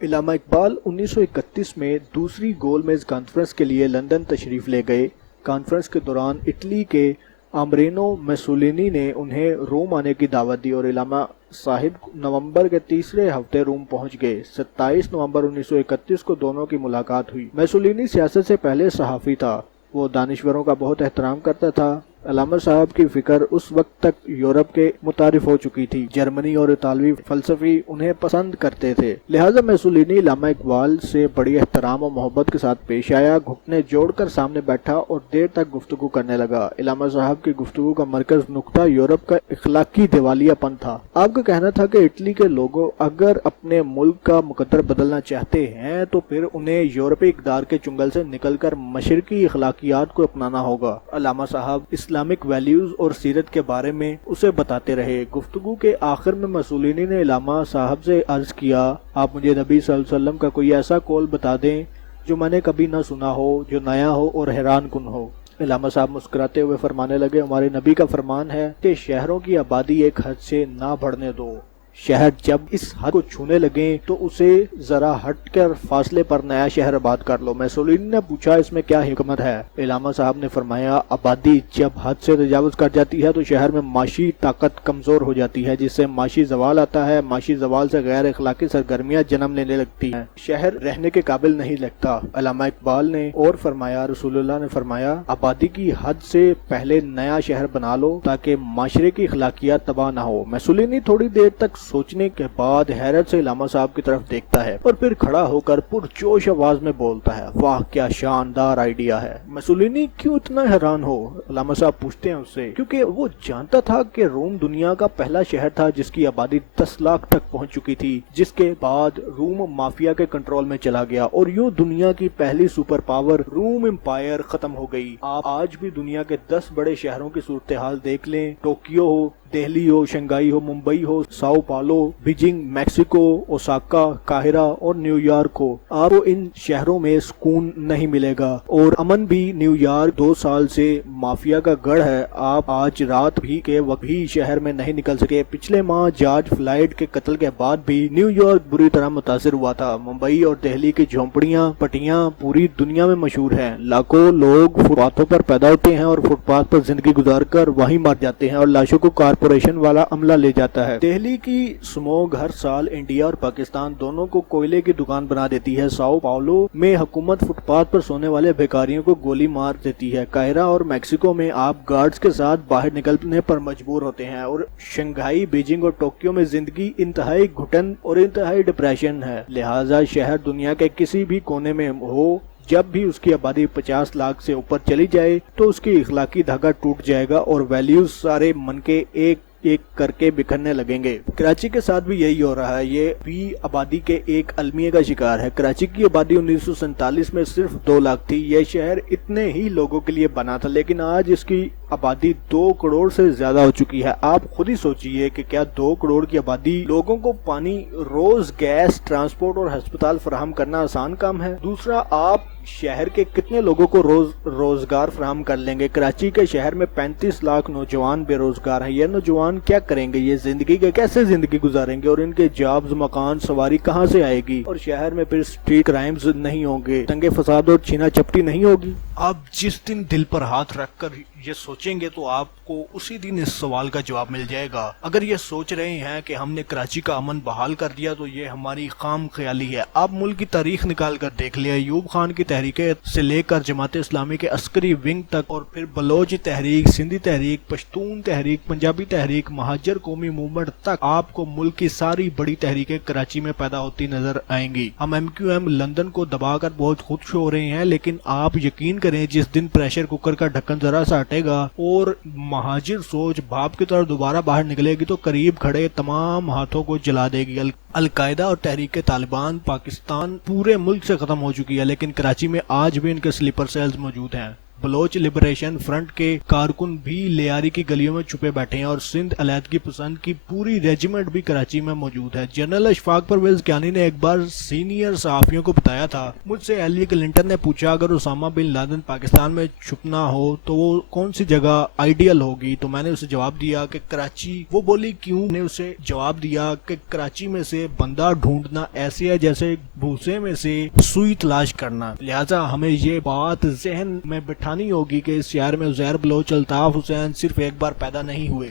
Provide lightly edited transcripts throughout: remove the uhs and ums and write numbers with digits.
علامہ اقبال 1931 میں دوسری گول میز کانفرنس کے لیے لندن تشریف لے گئے۔ کانفرنس کے دوران اٹلی کے آمرینو میسولینی نے انہیں روم آنے کی دعوت دی اور علامہ صاحب نومبر کے تیسرے ہفتے روم پہنچ گئے۔ 27 نومبر 1931 کو دونوں کی ملاقات ہوئی۔ میسولینی سیاست سے پہلے صحافی تھا۔ وہ دانشوروں کا بہت احترام کرتا تھا۔ علامہ صاحب کی فکر اس وقت تک یورپ کے متعارف ہو چکی تھی۔ جرمنی اور اطالوی فلسفی انہیں پسند کرتے تھے، لہٰذا میسولینی علامہ اقبال سے بڑی احترام و محبت کے ساتھ پیش آیا، گھٹنے جوڑ کر سامنے بیٹھا اور دیر تک گفتگو کرنے لگا۔ علامہ صاحب کی گفتگو کا مرکز نقطہ یورپ کا اخلاقی دیوالیہ پن تھا۔ آپ کا کہنا تھا کہ اٹلی کے لوگوں اگر اپنے ملک کا مقدر بدلنا چاہتے ہیں تو پھر انہیں یورپی اقدار کے چنگل سے نکل کر مشرقی اخلاقیات کو اپنانا ہوگا۔ علامہ صاحب اسلامک ویلیوز اور سیرت کے بارے میں اسے بتاتے رہے۔ گفتگو کے آخر میں میسولینی نے علامہ صاحب سے عرض کیا، آپ مجھے نبی صلی اللہ علیہ وسلم کا کوئی ایسا قول بتا دیں جو میں نے کبھی نہ سنا ہو، جو نیا ہو اور حیران کن ہو۔ علامہ صاحب مسکراتے ہوئے فرمانے لگے، ہمارے نبی کا فرمان ہے کہ شہروں کی آبادی ایک حد سے نہ بڑھنے دو۔ شہر جب اس حد کو چھونے لگیں تو اسے ذرا ہٹ کر فاصلے پر نیا شہر آباد کر لو۔ میسولینی نے پوچھا، اس میں کیا حکمت ہے؟ علامہ صاحب نے فرمایا، آبادی جب حد سے تجاوز کر جاتی ہے تو شہر میں معاشی طاقت کمزور ہو جاتی ہے، جس سے معاشی زوال آتا ہے۔ معاشی زوال سے غیر اخلاقی سرگرمیاں جنم لینے لگتی ہیں، شہر رہنے کے قابل نہیں لگتا۔ علامہ اقبال نے اور فرمایا، رسول اللہ نے فرمایا، آبادی کی حد سے پہلے نیا شہر بنا لو تاکہ معاشرے کی اخلاقیات تباہ نہ ہو۔ میسولینی تھوڑی دیر تک سوچنے کے بعد حیرت سے علامہ صاحب کی طرف دیکھتا ہے اور پھر کھڑا ہو کر پرجوش آواز میں بولتا ہے، واہ کیا شاندار آئیڈیا ہے۔ میسولینی کیوں اتنا حیران ہو؟ علامہ صاحب پوچھتے ہیں اس سے، کیونکہ وہ جانتا تھا کہ روم دنیا کا پہلا شہر تھا جس کی آبادی 10 لاکھ تک پہنچ چکی تھی، جس کے بعد روم مافیا کے کنٹرول میں چلا گیا اور یوں دنیا کی پہلی سپر پاور روم امپائر ختم ہو گئی۔ آپ آج بھی دنیا کے 10 بڑے شہروں کی صورتحال دیکھ لیں، ٹوکیو ہو، دہلی ہو، شنگھائی ہو، ممبئی ہو، ساؤ پالو، بیجنگ، میکسیکو، اوساکا، قاہرہ اور نیو یارک ہو، آپ کو ان شہروں میں سکون نہیں ملے گا اور امن بھی۔ نیو یارک 2 سال سے مافیا کا گڑھ ہے، آپ آج رات بھی کے وقت بھی شہر میں نہیں نکل سکے۔ پچھلے ماہ جارج فلائیڈ کے قتل کے بعد بھی نیو یارک بری طرح متاثر ہوا تھا۔ ممبئی اور دہلی کی جھونپڑیاں پٹیاں پوری دنیا میں مشہور ہیں، لاکھوں لوگ فٹ پاتھوں پر پیدا ہوتے ہیں اور فٹ پاتھ پر زندگی گزار کر وہیں مر جاتے ہیں اور لاشوں کو کارپوریشن والا عملہ لے جاتا ہے۔ دہلی کی سموگ ہر سال انڈیا اور پاکستان دونوں کو کوئلے کی دکان بنا دیتی ہے۔ ساؤ پاؤلو میں حکومت فٹ پاتھ پر سونے والے بھیکاریوں کو گولی مار دیتی ہے۔ قاہرہ اور میکسیکو میں آپ گارڈز کے ساتھ باہر نکلنے پر مجبور ہوتے ہیں اور شنگھائی، بیجنگ اور ٹوکیو میں زندگی انتہائی گھٹن اور انتہائی ڈپریشن ہے۔ لہٰذا شہر دنیا کے کسی بھی کونے میں ہو، جب بھی اس کی آبادی 50 لاکھ سے اوپر چلی جائے تو اس کی اخلاقی دھاگا ٹوٹ جائے گا اور ویلیوز سارے من کے ایک ایک کر کے بکھرنے لگیں گے۔ کراچی کے ساتھ بھی یہی ہو رہا ہے، یہ بھی آبادی کے ایک المیہ کا شکار ہے۔ کراچی کی آبادی 1947 میں صرف 2 لاکھ تھی۔ یہ شہر اتنے ہی لوگوں کے لیے بنا تھا، لیکن آج اس کی آبادی 2 کروڑ سے زیادہ ہو چکی ہے۔ آپ خود ہی سوچئے کہ کیا 2 کروڑ کی آبادی لوگوں کو پانی، روز گیس، ٹرانسپورٹ اور ہسپتال فراہم کرنا آسان کام ہے؟ دوسرا، آپ شہر کے کتنے لوگوں کو روزگار فراہم کر لیں گے؟ کراچی کے شہر میں 35 لاکھ نوجوان بے روزگار ہیں۔ یہ نوجوان کیا کریں گے؟ یہ کیسے زندگی گزاریں گے؟ اور ان کے جابز، مکان، سواری کہاں سے آئے گی؟ اور شہر میں پھر اسٹریٹ کرائمز نہیں ہوں گے، دنگے فساد اور چھینا چپٹی نہیں ہوگی؟ آپ جس دن دل پر ہاتھ رکھ کر یہ سوچیں گے تو آپ کو اسی دن اس سوال کا جواب مل جائے گا۔ اگر یہ سوچ رہے ہیں کہ ہم نے کراچی کا امن بحال کر دیا تو یہ ہماری خام خیالی ہے۔ آپ ملک کی تاریخ نکال کر دیکھ لیں، ایوب خان کی تحریک سے لے کر جماعت اسلامی کے عسکری ونگ تک، اور پھر بلوچ تحریک، سندھی تحریک، پشتون تحریک، پنجابی تحریک، مہاجر قومی موومنٹ تک، آپ کو ملک کی ساری بڑی تحریکیں کراچی میں پیدا ہوتی نظر آئیں گی۔ ہم MQM لندن کو دبا کر بہت خوش ہو رہے ہیں، لیکن آپ یقین کریں جس دن پریشر کوکر کا ڈھکن ذرا سا ہٹے گا اور مہاجر سوچ بھاپ کی طرف دوبارہ باہر نکلے گی تو قریب کھڑے تمام ہاتھوں کو جلا دے گی۔ القاعدہ اور تحریک طالبان پاکستان پورے ملک سے ختم ہو چکی ہے، لیکن کراچی میں آج بھی ان کے سلیپر سیلز موجود ہیں۔ بلوچ لبریشن فرنٹ کے کارکن بھی لیاری کی گلیوں میں چھپے بیٹھے ہیں اور سندھ علیحدگی پسند کی پوری ریجیمنٹ بھی کراچی میں موجود ہے۔ جنرل اشفاق پرویز کیانی نے ایک بار سینئر صحافیوں کو بتایا تھا، مجھ سے ایلی کلنٹن نے پوچھا اگر اسامہ بن لادن پاکستان میں چھپنا ہو تو وہ کون سی جگہ آئیڈیل ہوگی، تو میں نے اسے جواب دیا کہ کراچی۔ وہ بولی کیوں؟ نے اسے جواب دیا کہ کراچی میں سے بندہ ڈھونڈنا ایسے ہے جیسے بھوسے میں سے سوئی تلاش کرنا، لہٰذا ہمیں یہ بات ذہن میں بٹھانی ہوگی کہ اس شہر میں عزیر بلوچ، الطاف حسین صرف ایک بار پیدا نہیں ہوئے۔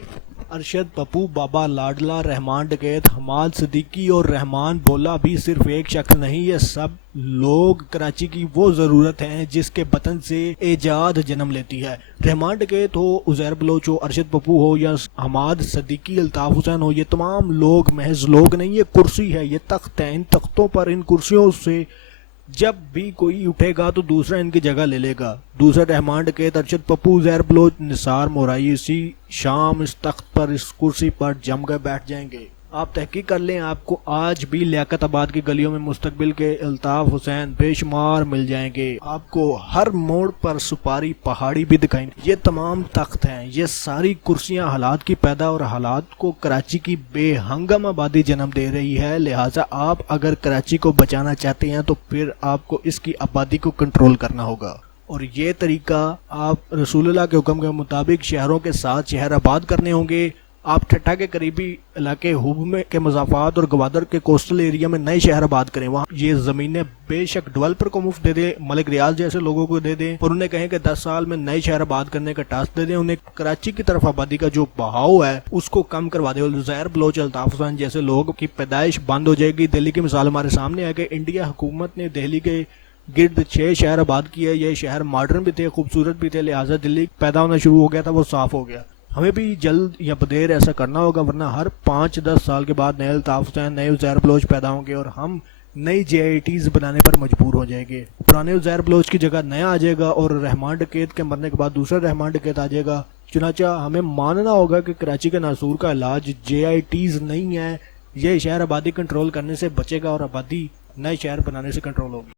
ارشد پپو، بابا لاڈلا، رحمان ڈکیت، حماد صدیقی اور رحمان بولا بھی صرف ایک شخص نہیں، یہ سب لوگ کراچی کی وہ ضرورت ہیں جس کے بطن سے ایجاد جنم لیتی ہے۔ رحمان ڈکیت ہو، عزیر بلوچ ہو، ارشد پپو ہو یا حماد صدیقی، الطاف حسین ہو، یہ تمام لوگ محض لوگ نہیں، یہ کرسی ہے، یہ تخت ہے۔ ان تختوں پر، ان کرسیوں سے جب بھی کوئی اٹھے گا تو دوسرا ان کی جگہ لے لے گا۔ دوسرا رحمان ڈکیت، ارشد پپو، عزیر بلوچ، نثار مورائی اسی شام اس تخت پر، اس کرسی پر جم کر بیٹھ جائیں گے۔ آپ تحقیق کر لیں، آپ کو آج بھی لیاقت آباد کی گلیوں میں مستقبل کے الطاف حسین بے شمار مل جائیں گے۔ آپ کو ہر موڑ پر سپاری پہاڑی بھی دکھائیں گے۔ یہ تمام تخت ہیں، یہ ساری کرسیاں حالات کی پیدا اور حالات کو کراچی کی بے ہنگم آبادی جنم دے رہی ہے، لہٰذا آپ اگر کراچی کو بچانا چاہتے ہیں تو پھر آپ کو اس کی آبادی کو کنٹرول کرنا ہوگا، اور یہ طریقہ آپ رسول اللہ کے حکم کے مطابق شہروں کے ساتھ شہر آباد کرنے ہوں گے۔ آپ ٹھٹھا کے قریبی علاقے ہوب میں کے مضافات اور گوادر کے کوسٹل ایریا میں نئے شہر آباد کریں، وہاں یہ زمینیں بے شک ڈیولپر کو مفت دے دیں، ملک ریاض جیسے لوگوں کو دے دیں، اور انہیں کہیں کہ 10 سال میں نئے شہر آباد کرنے کا ٹاسک دے دیں، انہیں کراچی کی طرف آبادی کا جو بہاؤ ہے اس کو کم کروا دیں۔ عزیر بلوچ، الطاف حسین جیسے لوگوں کی پیدائش بند ہو جائے گی۔ دہلی کی مثال ہمارے سامنے ہے کہ انڈیا حکومت نے دہلی کے گرد 6 شہر آباد کیے، یہ شہر ماڈرن بھی تھے، خوبصورت بھی تھے، لہٰذا دلی پیدا ہونا شروع ہو گیا تھا، وہ صاف ہو گیا۔ ہمیں بھی جلد یا بدیر ایسا کرنا ہوگا، ورنہ ہر 5-10 سال کے بعد نئے الطاف حسین، نئے عزیر بلوچ پیدا ہوں گے اور ہم نئی JITs بنانے پر مجبور ہو جائیں گے۔ پرانے عزیر بلوچ کی جگہ نیا آ جائے گا اور رحمان ڈکیت کے مرنے کے بعد دوسرا رحمان ڈکیت آ جائے گا۔ چنانچہ ہمیں ماننا ہوگا کہ کراچی کے ناسور کا علاج JITs نہیں ہے، یہ شہر آبادی کنٹرول کرنے سے بچے گا اور آبادی نئے شہر بنانے سے کنٹرول ہوگی۔